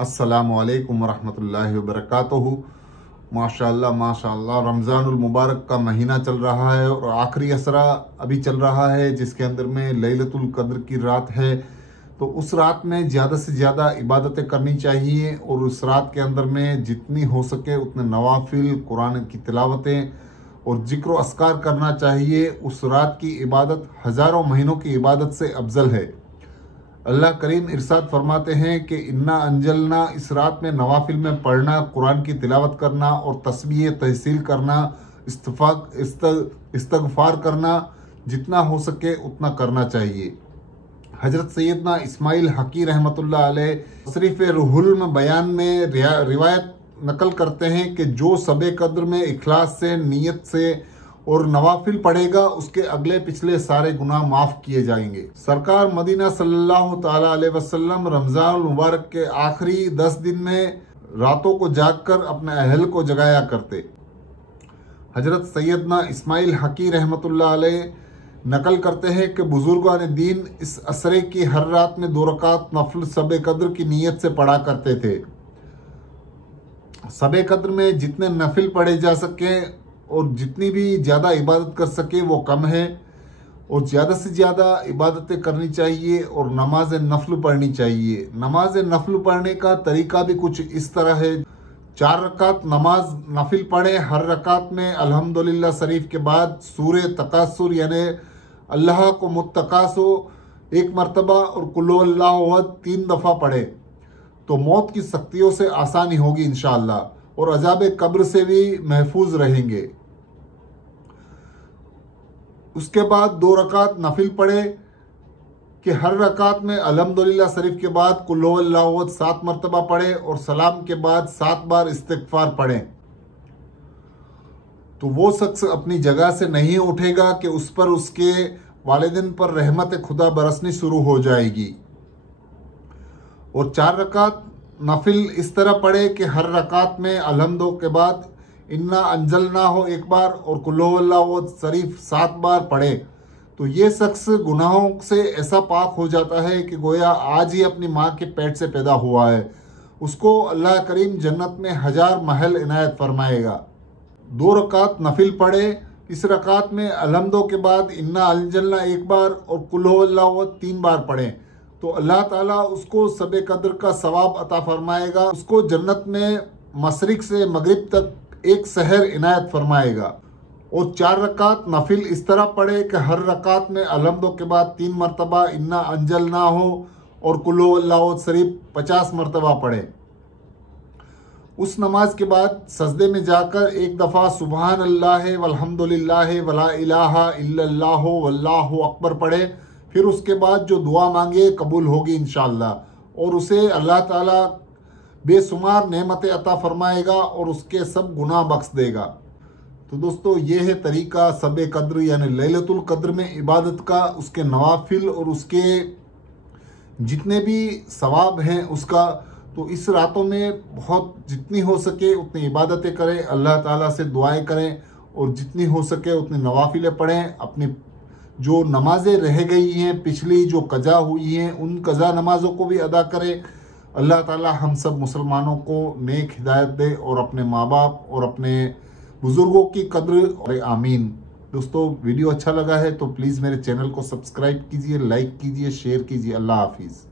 अस्सलामुअलैकुम वरहमतुल्लाहि वबरकातुहू। माशाअल्लाह माशाअल्लाह, रमज़ानुल मुबारक का महीना चल रहा है और आखिरी असरा अभी चल रहा है, जिसके अंदर में लैलतुल कद्र की रात है। तो उस रात में ज़्यादा से ज़्यादा इबादतें करनी चाहिए और उस रात के अंदर में जितनी हो सके उतने नवाफिल, कुरान की तिलावतें और जिक्र अस्कार करना चाहिए। उस रात की इबादत हज़ारों महीनों की इबादत से अफजल है। अल्लाह करीम इरशाद फरमाते हैं कि इन्ना अंजलना, इस रात में नवाफिल में पढ़ना, कुरान की तिलावत करना और तस्बीह तहसील करना, इस्तगफार करना, जितना हो सके उतना करना चाहिए। हजरत सैयदना इस्माइल हकी रहमतुल्लाह अलैह तशरीफ़ रूहुल में बयान में रिवायत नकल करते हैं कि जो सबे कद्र में इखलास से, नीयत से और नवाफिल पढ़ेगा, उसके अगले पिछले सारे गुनाह माफ़ किए जाएंगे। सरकार मदीना सल्लल्लाहु ताला अलैहि वसल्लम रमज़ान मुबारक के आखिरी 10 दिन में रातों को जागकर अपने अहल को जगाया करते। हजरत सैयदना इस्माइल हकी रहमतुल्लाह अलैह नकल करते हैं कि बुजुर्गान दीन इस असरे की हर रात में 2 रकात नफल सबे कद्र की नीयत से पढ़ा करते थे। सबे कद्र में जितने नफिल पढ़े जा सके और जितनी भी ज़्यादा इबादत कर सके वो कम है, और ज़्यादा से ज़्यादा इबादतें करनी चाहिए और नमाज नफल पढ़नी चाहिए। नमाज नफल पढ़ने का तरीका भी कुछ इस तरह है। 4 रकात नमाज नफिल पढ़े, हर रकात में अल्हम्दुलिल्लाह शरीफ के बाद सूरे तकासुर यानी अल्लाह को मुत्तकासो 1 मरतबा और कुल हुवल्लाहु अहद 3 दफ़ा पढ़े तो मौत की सख्तियों से आसानी होगी इंशाअल्लाह, और अजाब कब्र से भी महफूज रहेंगे। उसके बाद 2 रकात नफिल पढ़े कि हर रकात में अल्हम्दुलिल्लाह शरीफ के बाद कुल हुवल्लाहु अहद 7 मरतबा पढ़े और सलाम के बाद 7 बार इस्तिगफार पढ़े। तो वो शख्स अपनी जगह से नहीं उठेगा कि उस पर उसके वालिदैन पर रहमत खुदा बरसनी शुरू हो जाएगी। और 4 रकात नफिल इस तरह पढ़े कि हर रकात में अल्हम्दो के बाद इन्ना अंजलना हो 1 बार और कुल हुवल्लाहु अहद शरीफ 7 बार पढ़े। तो ये शख्स गुनाहों से ऐसा पाक हो जाता है कि गोया आज ही अपनी माँ के पेट से पैदा हुआ है। उसको अल्लाह करीम जन्नत में 1000 महल इनायत फरमाएगा। 2 रकात नफिल पढ़े, इस रकात में अल्हम्दो के बाद इन्ना अंजलना 1 बार और कुल हुवल्लाहु अहद 3 बार पढ़े तो अल्लाह ताला उसको सबे कद्र का सवाब अता फरमाएगा। उसको जन्नत में मशरिक से मगरिब तक 1 शहर इनायत फरमाएगा। और 4 रकात नफिल इस तरह पढ़े कि हर रकात में अल्हम्दो के बाद 3 मरतबा इन्ना अंजलना हो और कुल हुवल्लाहु अहद शरीफ 50 मरतबा पढ़े। उस नमाज के बाद सजदे में जाकर 1 दफ़ा सुबहान अल्लाह वल्हम्दुलिल्लाह वला इलाहा इल्लल्लाह वल्लाहु अकबर पढ़े। फिर उसके बाद जो दुआ मांगे कबूल होगी इंशाअल्लाह, और उसे अल्लाह ताला बेशुमार नेमतें अता फरमाएगा और उसके सब गुनाह बख्श देगा। तो दोस्तों, ये है तरीका सबे कद्र यानी लैलतुल कद्र में इबादत का, उसके नवाफिल और उसके जितने भी सवाब हैं उसका। तो इस रातों में बहुत जितनी हो सके उतनी इबादतें करें, अल्लाह ताला से दुआएं करें और जितनी हो सके उतनी नवाफिलें पढ़ें। अपनी जो नमाजें रह गई हैं पिछली, जो कज़ा हुई हैं, उन कज़ा नमाज़ों को भी अदा करें। अल्लाह ताला हम सब मुसलमानों को नेक हिदायत दे और अपने माँ बाप और अपने बुज़ुर्गों की कद्र और आमीन। दोस्तों, वीडियो अच्छा लगा है तो प्लीज़ मेरे चैनल को सब्सक्राइब कीजिए, लाइक कीजिए, शेयर कीजिए। अल्लाह हाफिज़।